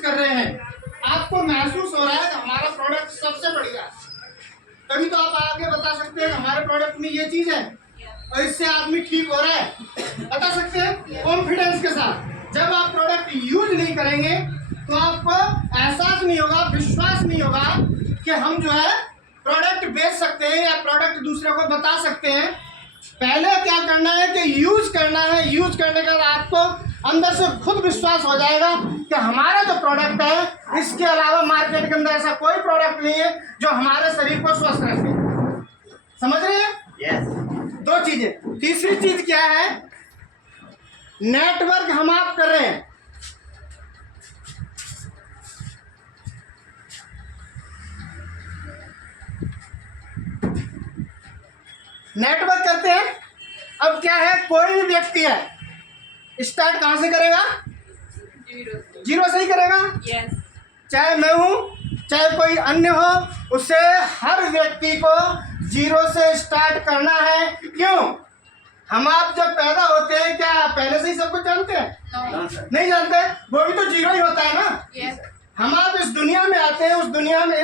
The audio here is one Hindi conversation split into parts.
कर रहे हैं, आपको महसूस हो रहा है कि हमारा प्रोडक्ट सबसे बढ़िया है, तभी तो आप आगे बता सकते हैं हमारे प्रोडक्ट में ये चीज है और इससे आदमी ठीक हो रहा है। बता सकते हैं कॉन्फिडेंस के साथ। जब आप प्रोडक्ट यूज नहीं करेंगे तो आपको एहसास नहीं होगा, विश्वास नहीं होगा कि हम जो है प्रोडक्ट बेच सकते हैं या प्रोडक्ट दूसरे को बता सकते हैं। पहले क्या करना है कि यूज करना है। यूज करने के बाद आपको अंदर से खुद विश्वास हो जाएगा कि हमारा जो प्रोडक्ट है, इसके अलावा मार्केट के अंदर ऐसा कोई प्रोडक्ट नहीं है जो हमारे शरीर को स्वस्थ रखे। समझ रहे हैं? यस। दो चीजें। तीसरी चीज क्या है? नेटवर्क हम आप कर रहे हैं। नेटवर्क करते हैं। अब क्या है, कोई भी व्यक्ति है, स्टार्ट कहां से करेगा? जीरो से ही करेगा। यस। चाहे मैं हूं चाहे कोई अन्य हो, उसे हर व्यक्ति को जीरो से स्टार्ट करना है। क्यों? हम आप जब पैदा होते हैं क्या पहले से ही सब कुछ जानते हैं? नहीं जानते। वो भी तो जीरो ही होता है ना। यस। हम आप इस दुनिया में आते हैं, इस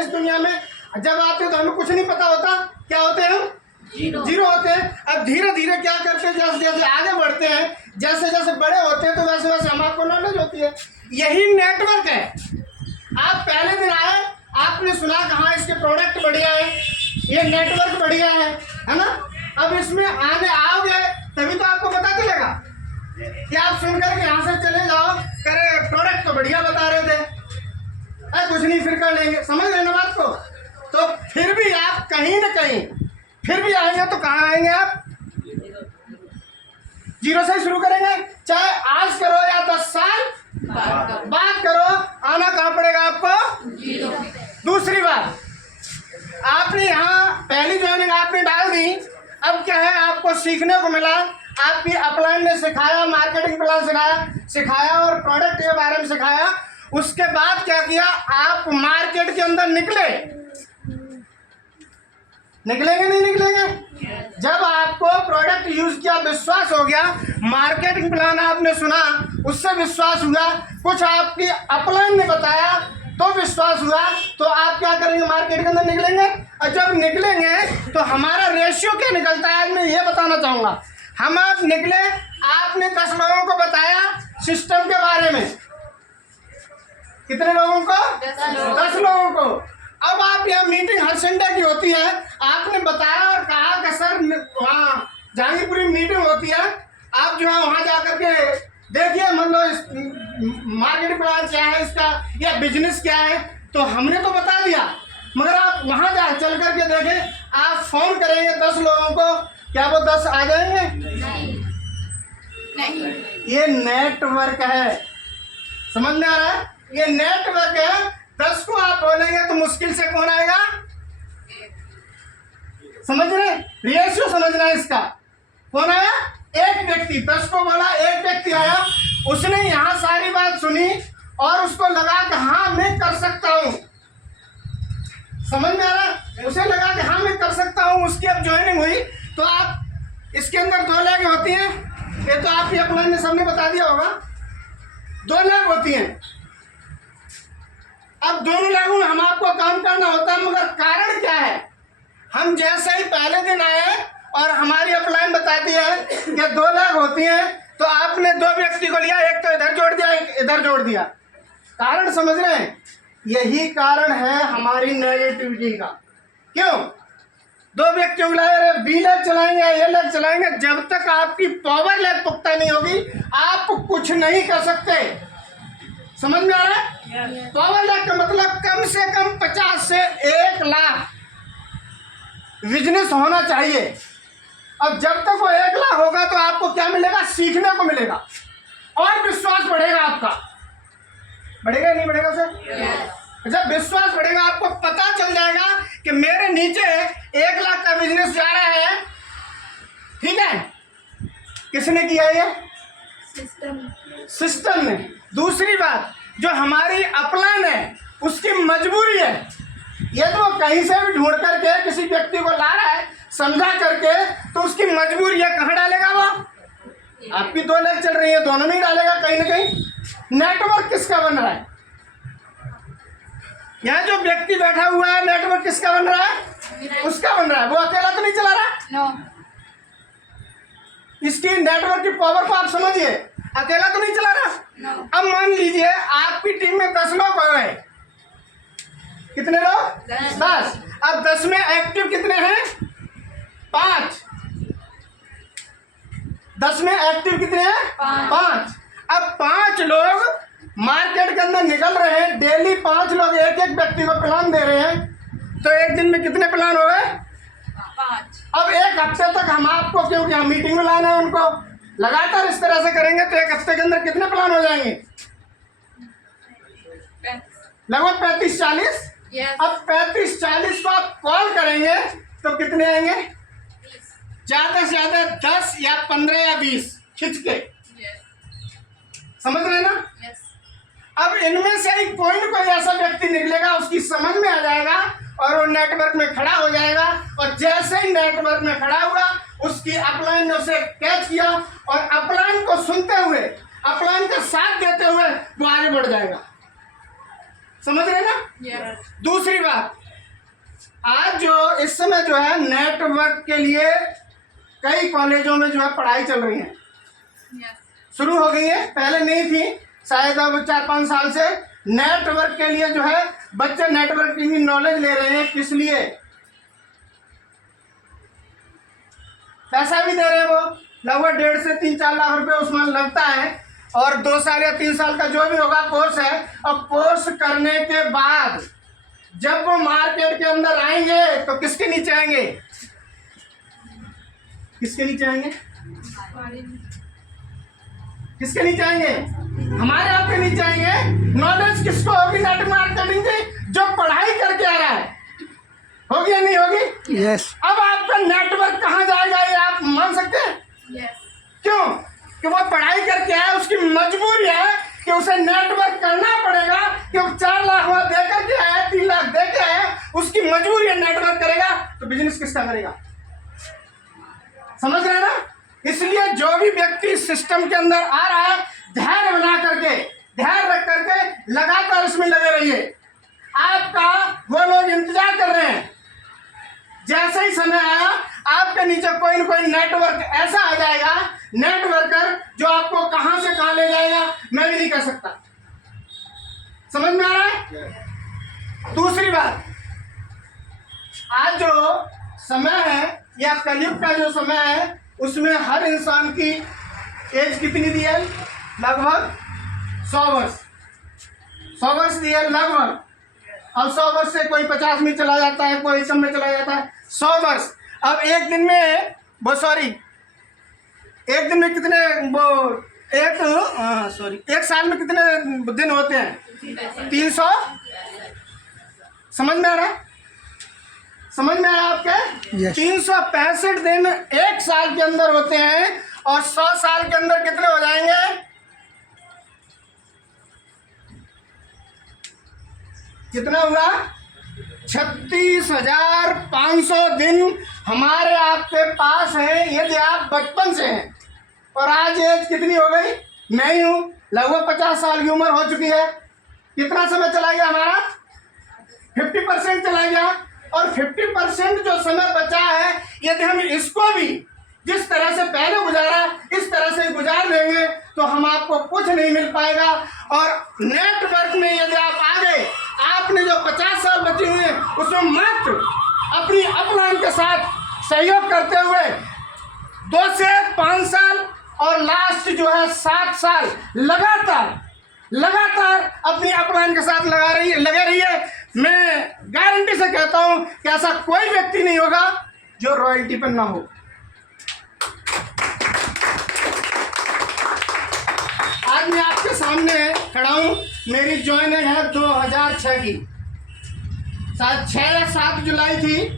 दुनिया में जब आते हैं तो हमें कुछ नहीं पता होता। क्या होते हैं हम? जीरो होते हैं। अब धीरे धीरे क्या करते हैं, जैसे जैसे आगे बढ़ते हैं, जैसे जैसे बड़े होते हैं तो वैसे वैसे हम आपको नॉलेज होती है। यही नेटवर्क है। आप पहले दिन आए, आपने सुना कहाँ इसके प्रोडक्ट बढ़िया है, ये नेटवर्क बढ़िया है ना। अब इसमें आगे आओगे तभी तो आपको पता चलेगा कि आप सुनकर के यहाँ से चले जाओ, करे प्रोडक्ट तो बढ़िया बता रहे थे, कुछ नहीं फिर कर लेंगे। समझ लेना बात को। तो फिर भी आप कहीं ना कहीं फिर भी आएंगे तो कहाँ आएंगे आप? जीरो से ही शुरू करेंगे। चाहे आज करो या 10 साल बात करो, आना कहाँ पड़ेगा आपको? जीरो। दूसरी बात, आपने यहाँ पहली ज्वाइनिंग आपने डाल दी। अब क्या है, आपको सीखने को मिला, आपकी अपलाइन ने सिखाया, मार्केटिंग प्लान सिखाया और प्रोडक्ट के बारे में सिखाया। उसके बाद क्या किया, आप मार्केट के अंदर निकलेंगे नहीं निकलेंगे? जब आपको प्रोडक्ट यूज किया, विश्वास हो गया, मार्केटिंग प्लान आपने सुना, उससे विश्वास हुआ, कुछ आपकी अपलाइन ने बताया तो विश्वास हुआ, तो आप क्या करेंगे? मार्केट के अंदर निकलेंगे। और जब निकलेंगे तो हमारा रेशियो क्या निकलता है, आज मैं ये बताना चाहूँगा। हम आप निकले, आपने 10 लोगों को बताया सिस्टम के बारे में। कितने लोगों को? 10 लोगों को। अब आप यहाँ मीटिंग हर संडे की होती है, आपने बताया और कहा कि सर वहाँ जहांगीरपुरी मीटिंग होती है, आप जो है वहाँ जा करके देखिए, मतलब मार्केटिंग प्लान क्या है इसका या बिजनेस क्या है। तो हमने तो बता दिया, मगर आप वहाँ जा चल करके देखें, आप फोन करेंगे 10 लोगों को, क्या वो 10 आ जाएंगे? नहीं। ये नेटवर्क है। समझ में आ रहा है? ये नेटवर्क है। 10 को आप बोलेंगे तो मुश्किल से कौन आएगा? समझ रहे? रेशियो समझना है इसका। कौन आया? एक व्यक्ति। 10 को बोला, एक व्यक्ति आया, उसने यहाँ सारी बात सुनी और उसको लगा कि हाँ मैं कर सकता हूँ। समझ में आ रहा? उसे लगा कि हाँ मैं कर सकता हूँ। उसकी अब ज्वाइनिंग हुई। तो आप इसके अंदर 2 लैग होती हैं, ये तो आपकी अपलाइन ने सबने बता दिया होगा। 2 लैग होती हैं। अब दोनों लागू हम आपको काम करना होता है, मगर कारण क्या है? हम जैसे ही पहले दिन आए और हमारी अपलाइन बताती है कि 2 लाख होती हैं, तो आपने 2 व्यक्ति को लिया, एक तो इधर जोड़ दिया, एक इधर जोड़ दिया। कारण समझ रहे हैं? यही कारण है हमारी नेगेटिविटी का। क्यों? 2 व्यक्ति बुलाए, B लैग चलाएंगे, A लैग चलाएंगे। जब तक आपकी पावर लैग पुख्ता नहीं होगी, आप कुछ नहीं कर सकते। समझ में आ रहा है? पावर लैग का मतलब कम से कम 50 से 1 लाख बिजनेस होना चाहिए। अब जब तक वो 1 लाख होगा तो आपको क्या मिलेगा? सीखने को मिलेगा और विश्वास बढ़ेगा आपका। बढ़ेगा नहीं बढ़ेगा सर? जब विश्वास बढ़ेगा, आपको पता चल जाएगा कि मेरे नीचे 1 लाख का बिजनेस जा रहा है। ठीक है? किसने किया ये? सिस्टम ने। दूसरी बात, जो हमारी अपलाइन है उसकी मजबूरी है। ये तो कहीं से भी ढूंढ करके किसी व्यक्ति को ला रहा है, समझा करके, तो उसकी मजबूरी है। कहाँ डालेगा वो? आपकी 2 लैग चल रही है, दोनों में ही डालेगा कहीं ना कहीं। नेटवर्क किसका बन रहा है? यहाँ जो व्यक्ति बैठा हुआ है नेटवर्क किसका बन रहा है? उसका बन रहा है। वो अकेला तो नहीं चला रहा। नो। इसकी नेटवर्क की पावर को आप समझिए, अकेला तो नहीं चला रहा। नो। अब मान लीजिए आपकी टीम में 10 लोग हो गए। कितने लोग? 10। अब 10 में एक्टिव कितने हैं? 5। 10 में एक्टिव कितने हैं? 5। अब 5 लोग मार्केट के अंदर निकल रहे हैं। डेली 5 लोग एक एक व्यक्ति को प्लान दे रहे हैं, तो एक दिन में कितने प्लान हो गए? 5। अब एक हफ्ते तक हम आपको, क्योंकि हम मीटिंग में लाना है उनको, लगातार इस तरह से करेंगे तो एक हफ्ते के अंदर कितने प्लान हो जाएंगे? लगभग 35-40। यस। अब 35-40 को आप कॉल करेंगे तो कितने आएंगे? ज्यादा से ज्यादा 10 या 15 या 20 खिंच के। समझ रहे ना? यस। अब इनमें से ही कोई न कोई ऐसा व्यक्ति निकलेगा, उसकी समझ में आ जाएगा और वो नेटवर्क में खड़ा हो जाएगा। और जैसे ही नेटवर्क में खड़ा हुआ, उसकी अपलाइन ने उसे कैच किया और अपलाइन को सुनते हुए, अपलाइन का साथ देते हुए वो आगे बढ़ जाएगा। समझ रहे ना? यस। दूसरी बात, आज जो इस समय जो है नेटवर्क के लिए कई कॉलेजों में जो है पढ़ाई चल रही है, यस। शुरू हो गई है, पहले नहीं थी, शायद अब 4-5 साल से नेटवर्क के लिए जो है बच्चे नेटवर्किंग की नॉलेज ले रहे हैं। किस लिए? पैसा भी दे रहे हैं, वो लगभग 1.5 से 3-4 लाख रुपए उसमें लगता है, और 2 साल या 3 साल का जो भी होगा कोर्स है। और कोर्स करने के बाद जब वो मार्केट के अंदर आएंगे तो किसके नीचे आएंगे? किसके नीचे आएंगे? किसके नीचे आएंगे? हमारे आपके नीचे आएंगे। नॉलेज किसको होगी नेटवर्क मार्केटिंग की? जो पढ़ाई करके आ रहा है। होगी या नहीं होगी? यस। अब आपका नेटवर्क कहाँ जाएगा ये आप मान सकते हैं? यस। क्यों? कि वो पढ़ाई करके आया, उसकी मजबूरी है कि उसे नेटवर्क करना पड़ेगा, कि वो 4 लाख वहां दे करके आया, 3 लाख दे के आया, उसकी मजबूरी है नेटवर्क करेगा, तो बिजनेस किसका करेगा? समझ रहे ना? इसलिए जो भी व्यक्ति सिस्टम के अंदर आ रहा है, धैर्य बना करके, धैर्य रख करके लगातार इसमें लगे रहिए। आपका वो लोग इंतजार कर रहे हैं। जैसे ही समय आया, आपके नीचे कोई न कोई नेटवर्क ऐसा आ जाएगा, नेटवर्कर, जो आपको कहां से कहां ले जाएगा मैं भी नहीं कह सकता। समझ में आ रहा है? दूसरी बात, आज जो समय है या कलयुग का जो समय है, उसमें हर इंसान की एज कितनी दी है? लगभग 100 वर्ष। 100 वर्ष दी है लगभग। अब 100 वर्ष से कोई 50 में चला जाता है, कोई 100 में चला जाता है। 100 वर्ष। अब एक दिन में एक दिन में कितने एक साल में कितने दिन होते हैं? 300। समझ में आ रहा है? समझ में आ रहा है आपके? Yes. 365 दिन एक साल के अंदर होते हैं, और 100 साल के अंदर कितने हो जाएंगे? कितना हुआ? 36,500 दिन हमारे आपके पास है, यदि आप बचपन से हैं। और आज एज कितनी हो गई? मैं ही हूं, लगभग 50 साल की उम्र हो चुकी है। कितना समय चला गया हमारा? 50% चला गया। और 50% जो समय बचा है, यदि हम इसको भी जिस तरह से पहले गुजारा, इस तरह से गुजार देंगे, तो हम आपको कुछ नहीं मिल पाएगा। और नेटवर्क में यदि आप आ गए, आपने जो 50 साल बचे हुए हैं, उसमें मात्र अपनी अपलाइन के साथ सहयोग करते हुए 2 से 5 साल और लास्ट जो है 7 साल लगातार अपनी अपलाइन के साथ लगे रहिए। मैं गारंटी से कहता हूं कि ऐसा कोई व्यक्ति नहीं होगा जो रॉयल्टी पर ना हो। आज मैं आपके सामने खड़ा हूं। मेरी ज्वाइनिंग है 2006 की, शायद 6 या 7 जुलाई थी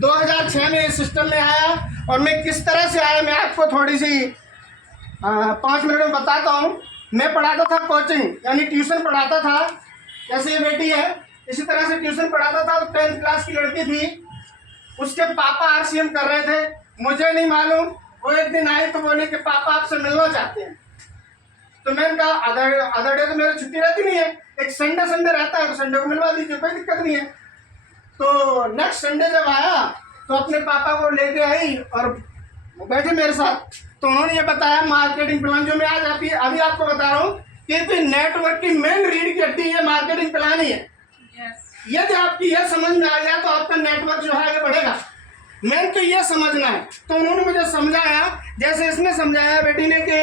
2006 में इस सिस्टम में आया। और मैं किस तरह से आया, मैं आपको थोड़ी सी 5 मिनट में बताता हूं। मैं पढ़ाता था कोचिंग, यानी ट्यूशन पढ़ाता था। जैसे ये बेटी है, इसी तरह से ट्यूशन पढ़ाता था। 10th क्लास की लड़की थी, उसके पापा RCM कर रहे थे, मुझे नहीं मालूम। वो एक दिन आए तो बोले कि पापा आपसे मिलना चाहते हैं। तो मैंने कहा अदर डे तो मेरी छुट्टी रहती नहीं है, एक संडे रहता है, तो संडे को मिलवा दीजिए, कोई दिक्कत नहीं है। तो नेक्स्ट संडे जब आया तो अपने पापा को लेके आई और वो बैठे मेरे साथ, तो उन्होंने ये बताया मार्केटिंग प्लान जो मैं आज अभी आपको बता रहा हूँ कि नेटवर्क की मेन रीढ़ की हड्डी ये मार्केटिंग प्लान ही है। Yes. यदि आपकी यह समझ में आ गया तो आपका नेटवर्क जो है आगे बढ़ेगा। मेन तो ये समझना है। तो उन्होंने मुझे समझाया, जैसे इसने समझाया बेटी ने कि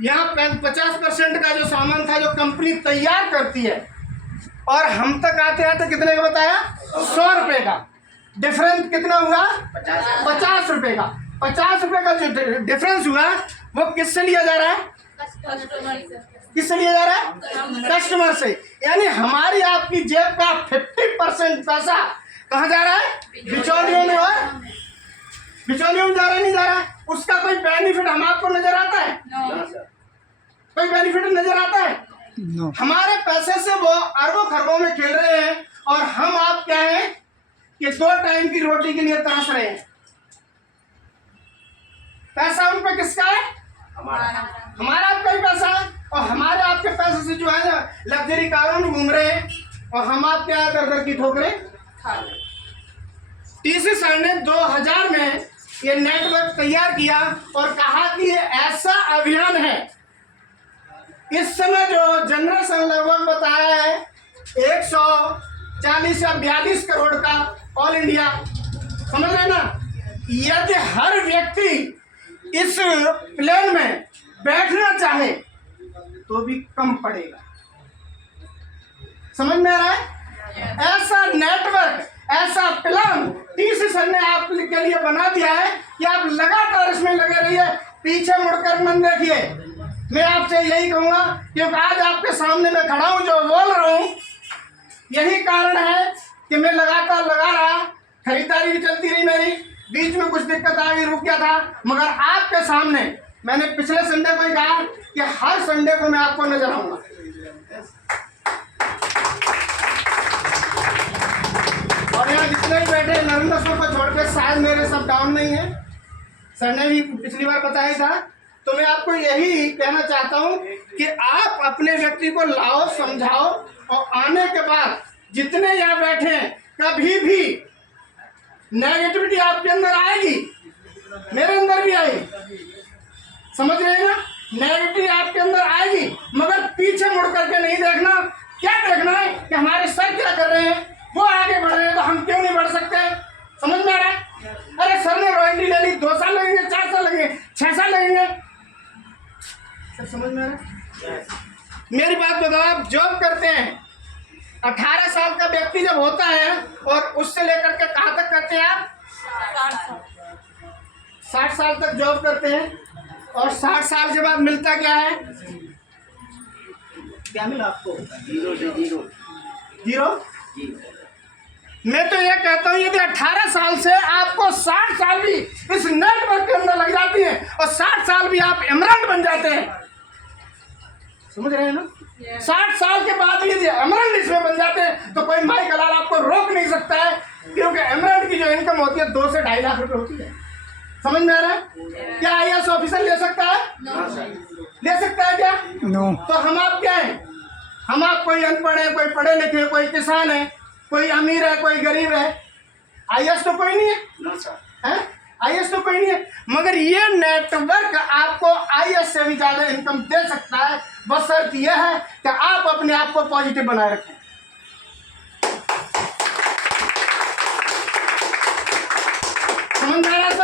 यहाँ 50% का जो सामान था जो कंपनी तैयार करती है और हम तक आते आते कितने का बताया, 100 रुपये का। डिफरेंस कितना हुआ, 50 रुपये का। 50 रुपये का जो डिफरेंस हुआ वो किससे लिया जा रहा है, किससे लिया जा रहा है, कस्टमर से। यानी हमारी आपकी जेब का 50% पैसा कहाँ जा रहा है, बिचौलियों में। और बिचौलियों में जा रहा है, नहीं जा रहा है, उसका कोई बेनिफिट हम आपको नजर आता है, No. कोई बेनिफिट नजर आता है? हमारे पैसे से वो अरबों खरबों में खेल रहे हैं और हम आप क्या है कि 2 टाइम की रोटी के लिए तरस रहे हैं। पैसा उन पे किसका है, हमारा आपका ही पैसा है। और हमारे आपके पैसे से जो है ना लग्जरी कारों में घूम रहे हैं और हम आप क्या दर की ठोकरें खा रहे हैं। टीसी सर ने 2000 में ये नेटवर्क तैयार किया और कहा कि ये ऐसा अभियान है, इस समय जो जनरेशन लगभग बताया है 140 या 42 करोड़ का ऑल इंडिया, समझ रहे ना। यदि हर व्यक्ति इस प्लेन में बैठना चाहे तो भी कम पड़ेगा, समझ में आ रहा है। ऐसा नेटवर्क, ऐसा प्लान टीसी सर ने आपके लिए बना दिया है कि आप लगातार इसमें लगे रहिए, पीछे मुड़कर मन देखिए। मैं आपसे यही कहूंगा क्योंकि आज आपके सामने मैं खड़ा हूं, जो बोल रहा हूं, यही कारण है कि मैं लगातार लगा रहा, खरीदारी भी चलती रही मेरी, बीच में कुछ दिक्कत आ गई, रुक गया था, मगर आपके सामने मैंने पिछले संडे को ही कहा कि हर संडे को मैं आपको नजर आऊंगा। और यहाँ जितने भी बैठे नरेंद्र सर को छोड़ के शायद मेरे सब डाउन नहीं है, सर ने भी पिछली बार बताया था। तो मैं आपको यही कहना चाहता हूँ कि आप अपने व्यक्ति को लाओ, समझाओ और आने के बाद जितने यहाँ बैठे हैं कभी भी नेगेटिविटी आपके अंदर आएगी, मेरे अंदर भी आएगी, समझ रहे हैं ना। नेगेटिविटी आपके अंदर आएगी मगर पीछे मुड़ करके नहीं देखना। क्या देखना है कि हमारे सर क्या कर रहे हैं, वो आगे बढ़ रहे हैं तो हम क्यों नहीं बढ़ सकते, समझ में आ रहा है। अरे सर ने रॉयल्टी ले ली, 2 साल लगेंगे, 4 साल लगेंगे, 6 साल लगेंगे, सर समझ में आ रहा है। मेरी बात बताओ, आप जॉब करते हैं, 18 साल का व्यक्ति जब होता है और उससे लेकर के कहाँ तक करते हैं आप, 60 साल तक जॉब करते हैं और 60 साल के बाद मिलता क्या है, क्या मिला आपको, जीरो। मैं तो ये कहता हूँ यदि 18 साल से आपको 60 साल भी इस नेटवर्क के अंदर लग जाती है और 60 साल भी आप एमरल्ड बन जाते हैं, समझ रहे हैं ना। 60 साल के बाद यदि एमरल्ड इसमें बन जाते हैं तो कोई माई कलाल आपको रोक नहीं सकता है, क्योंकि एमरल्ड की जो इनकम होती है 2 से 2.5 लाख रुपए होती है, समझ में आ रहा है। क्या IAS ऑफिसर ले सकता है, ले सकता है क्या, तो हम आप क्या है, हम आप कोई अनपढ़ है, कोई पढ़े लिखे, कोई किसान है, कोई अमीर है, कोई गरीब है, IAS तो कोई नहीं है, IAS तो कोई नहीं है। मगर ये नेटवर्क आपको IAS से भी ज्यादा इनकम दे सकता है, बस शर्त यह है कि आप अपने आप को पॉजिटिव बनाए रखें। समझ में आ रहा है।